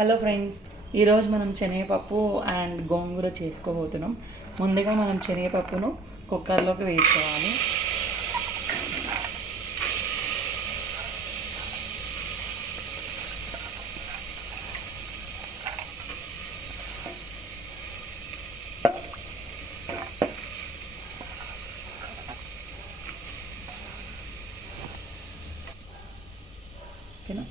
Hello friends, ఈరోజు మనం శనగపప్పు అండ్ గోంగూర చేసుకోబోతున్నాం. ముందుగా మనం శనగపప్పును కుక్కర్లోకి వేసుకోవాలి. ఓకేనా?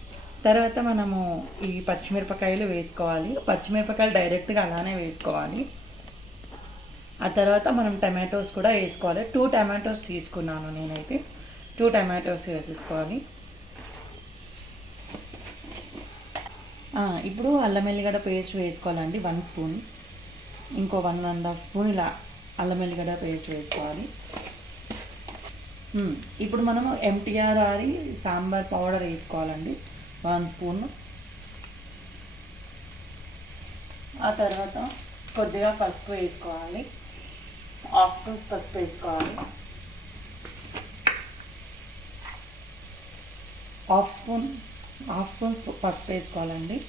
తర్వాత మనము ఈ పచ్చిమిరపకాయలు వేసుకోవాలి. పచ్చిమిరపకాయలు డైరెక్ట్గా అలానే వేసుకోవాలి. ఆ తర్వాత మనం టమాటోస్ కూడా వేసుకోవాలి. 2 టమాటోస్ తీసుకున్నాను నేనైతే. 2 టమాటోస్ వేసేసుకోవాలి. ఇప్పుడు అల్లం ఎల్లిగడ్డ పేస్ట్ వేసుకోవాలండి. 1 స్పూన్, ఇంకో 1.5 స్పూన్ ఇలా అల్లం ఎల్లిగడ్డ పేస్ట్ వేసుకోవాలి. ఇప్పుడు మనము ఎంటీఆర్ సాంబార్ పౌడర్ వేసుకోవాలండి, 1 స్పూన్. ఆ తర్వాత కొద్దిగా పసుపు వేసుకోవాలి, హాఫ్ స్పూన్ పసుపు వేసుకోవాలి. హాఫ్ స్పూన్ పసుపు వేసుకోవాలండి.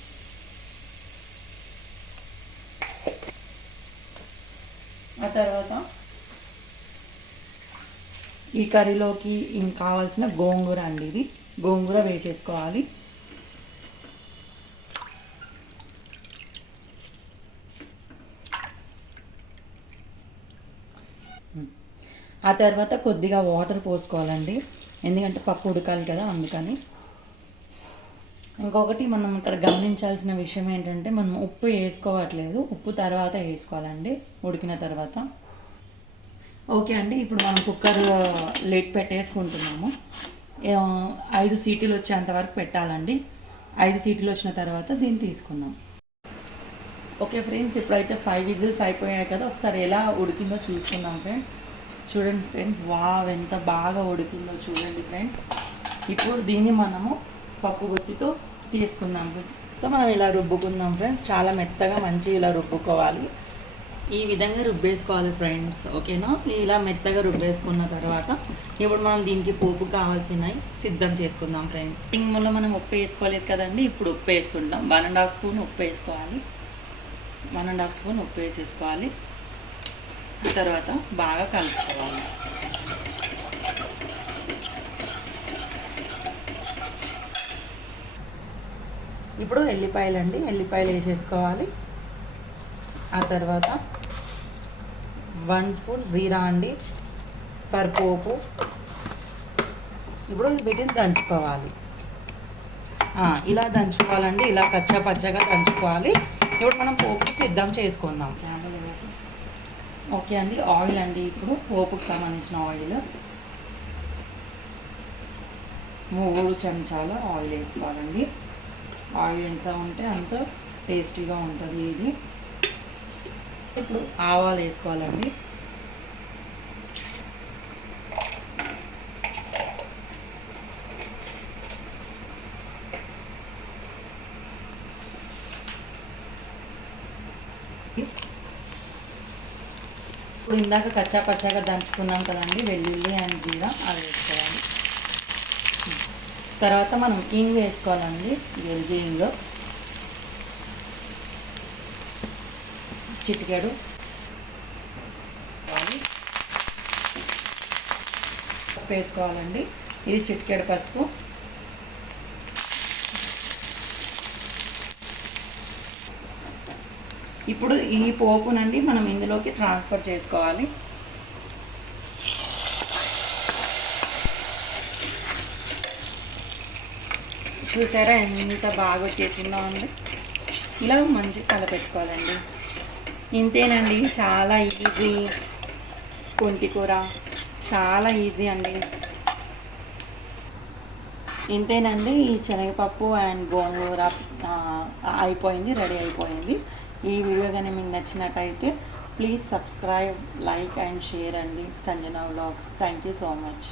ఆ తర్వాత ఈ కర్రీలోకి కావాల్సిన గోంగూర అండి, ఇది గోంగూర వేసేసుకోవాలి. ఆ తర్వాత కొద్దిగా వాటర్ పోసుకోవాలండి, ఎందుకంటే పప్పు ఉడకాలి కదా, అందుకని. ఇంకొకటి మనం ఇక్కడ గమనించాల్సిన విషయం ఏంటంటే మనం ఉప్పు వేసుకోవట్లేదు, ఉప్పు తర్వాత వేసుకోవాలండి ఉడికిన తర్వాత. ఓకే అండి, ఇప్పుడు మనం కుక్కర్ లిడ్ పెట్టేసుకుంటున్నాము. 5 సీటీలు వచ్చేంత వరకు పెట్టాలండి. 5 సీటీలు వచ్చిన తర్వాత దీన్ని తీసుకుందాం. ఓకే ఫ్రెండ్స్, ఇప్పుడైతే 5 విజిల్స్ అయిపోయాయి కదా, ఒకసారి ఎలా ఉడికిందో చూసుకుందాం ఫ్రెండ్స్. చూడండి ఫ్రెండ్స్, వావ్ ఎంత బాగా ఉడికిందో చూడండి ఫ్రెండ్స్. ఇప్పుడు దీన్ని మనము పప్పు గుత్తితో తీసుకుందాం. సో మనం ఇలా రుబ్బుకుందాం ఫ్రెండ్స్, చాలా మెత్తగా మంచిగా ఇలా రుబ్బుకోవాలి. ఈ విధంగా రుబ్బేసుకోవాలి ఫ్రెండ్స్, ఓకేనా? ఇలా మెత్తగా రుబ్బేసుకున్న తర్వాత ఇప్పుడు మనం దీనికి పోపు కావాల్సినవి సిద్ధం చేసుకుందాం ఫ్రెండ్స్. ఇందులో మనం ఉప్పు వేసుకోలేదు కదండి, ఇప్పుడు ఉప్పు వేసుకుంటాం. 1.5 స్పూన్ ఉప్పు వేసుకోవాలి. 1.5 స్పూన్ ఉప్పు వేసేసుకోవాలి. తర్వాత బాగా కలుపుకోవాలి. ఇప్పుడు ఎల్లిపాయలు వేసేసుకోవాలి. ఆ తర్వాత 1 స్పూన్ జీరా అండి పర్ పోపు. ఇప్పుడు వీటిని దంచుకోవాలి. ఇలా దంచుకోవాలండి, ఇలా కచ్చా పచ్చగా దంచుకోవాలి. ఇప్పుడు మనం పోపు సిద్ధం చేసుకుందాం. ఓకే అండి, ఆయిల్ అండి, ఇప్పుడు పోపుకి సంబంధించిన ఆయిల్ 3 చెంచాల ఆయిల్ వేసుకోవాలండి. ఆయిల్ ఎంత ఉంటే అంత టేస్టీగా ఉంటుంది ఇది. ఇప్పుడు ఆవాలు వేసుకోవాలండి. ఇప్పుడు ఇందాక కచ్చా పచ్చాగా దంచుకున్నాం కదండి, వెల్లుల్లి అండ్ జీరా, అది వేసుకోవాలి. తర్వాత మనం ఇంగు వేసుకోవాలండి, వెల్జీ ఇంగు చిటికెడు పసుపు వేసుకోవాలండి, ఇది చిటికెడు పసుపు. ఇప్పుడు ఈ పోపునండి మనం ఇందులోకి ట్రాన్స్ఫర్ చేసుకోవాలి. చూసారా ఎంత బాగా వచ్చేసిందో అండి. ఇలా మంచిగా కలపెట్టుకోవాలండి. ఇంతేనండి, చాలా ఈజీ. కొంటి కూర చాలా ఈజీ అండి. ఇంతేనండి, ఈ శనగపప్పు అండ్ గోంగూర అయిపోయింది, రెడీ అయిపోయింది. ఈ వీడియో కానీ మీకు నచ్చినట్టయితే please subscribe, like and share అండి. Sanjana vlogs. Thank you so much.